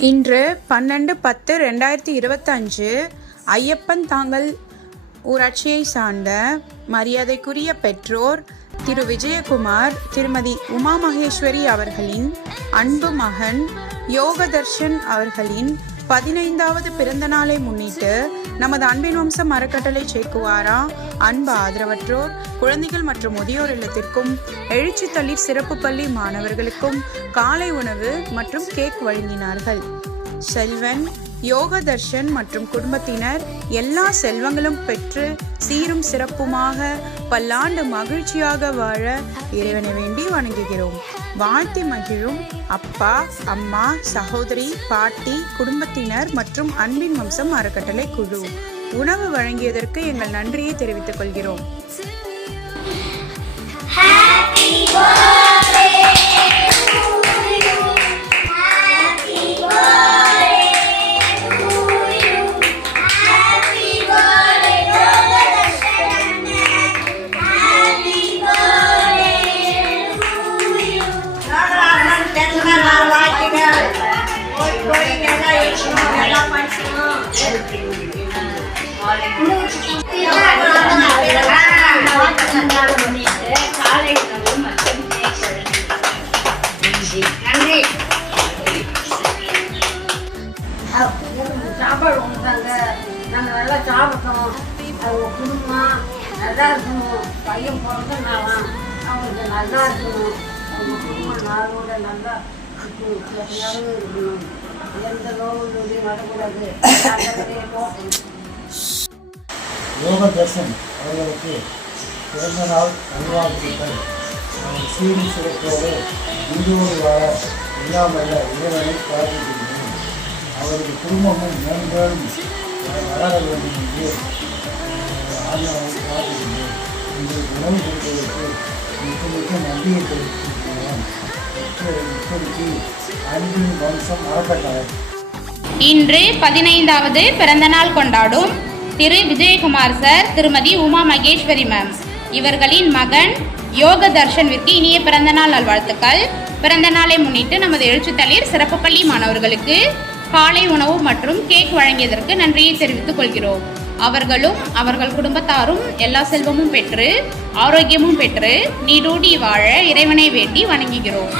இன்று 12/10/2025 ஐயப்பன் தாங்கல் ஊராட்சியை சார்ந்த மரியாதைக்குரிய பெற்றோர் திரு விஜயகுமார், திருமதி உமா மகேஸ்வரி அவர்களின் அன்பு மகன் யோகதர்ஷன் அவர்களின் 15வது பிறந்த நாளை முன்னிட்டு நமது அன்பின் வம்சம் அறக்கட்டளை சேக்குவாரா அன்பு ஆதரவற்றோர், குழந்தைகள் மற்றும் முதியோர் இல்லத்திற்கும் எழுச்சி தளிர் சிறப்பு பள்ளி மாணவர்களுக்கும் காலை உணவு மற்றும் கேக் வழங்கினார்கள். செல்வன், யோகதர்ஷன் மற்றும் குடும்பத்தினர் எல்லா செல்வங்களும் பெற்று சீரும் சிறப்புமாக பல்லாண்டு மகிழ்ச்சியாக வாழ இறைவனை வேண்டி வணங்குகிறோம். வாழ்த்தி மகிழும் அப்பா, அம்மா, சகோதரி, பாட்டி, குடும்பத்தினர் மற்றும் அன்பின் வம்சம் அறக்கட்டளை குழு. உணவு வழங்கியதற்கு எங்கள் நன்றியை தெரிவித்துக் கொள்கிறோம். சாப்பாடு கொடுத்தாங்க, நாங்கள் நல்லா சாப்பிட்டோம். அவங்க குடும்பம் நல்லா இருக்கணும், பையன் பிறந்தனாலாம் அவங்களுக்கு நல்லா இருக்கணும், அவங்க குடும்பம் நாளோட நல்லா இருக்கணும், எந்த நோயும் நொடியும் வரக்கூடாது. யோகதர்ஷன் அவர்களுக்கு பிறந்த நாள் நல்வாழ்த்துக்கள். அவர் சீரும் சிறப்போடு இன்றோடு வாழ இல்லாமல் இறைவனை பிரார்த்திக்கின்றோம். அவரது குடும்பமும் மேன்மேலும் வளர வேண்டும் என்று ஆண்டவனை பிரார்த்திக்கின்றோம். உங்களுக்கு உணவு கொடுப்பதற்கு மிக நன்றியை தெரிவிக்கின்றோம். இப்படிக்கு அன்பின் வம்சம் அறக்கட்டளை. இன்று 15வது பிறந்தநாள் கொண்டாடும் திரு விஜயகுமார் சார், திருமதி உமா மகேஸ்வரி மேம் இவர்களின் மகன் யோகதர்ஷன்விற்கு இனிய பிறந்தநாள் நல்வாழ்த்துக்கள். பிறந்த நாளை முன்னிட்டு நமது எழுச்சி தளிர் சிறப்பு பள்ளி மாணவர்களுக்கு காலை உணவு மற்றும் கேக் வழங்கியதற்கு நன்றியை தெரிவித்துக் கொள்கிறோம். அவர்களும் அவர்கள் குடும்பத்தாரும் எல்லா செல்வமும் பெற்று ஆரோக்கியமும் பெற்று நீடூடி வாழ இறைவனை வேண்டி வணங்குகிறோம்.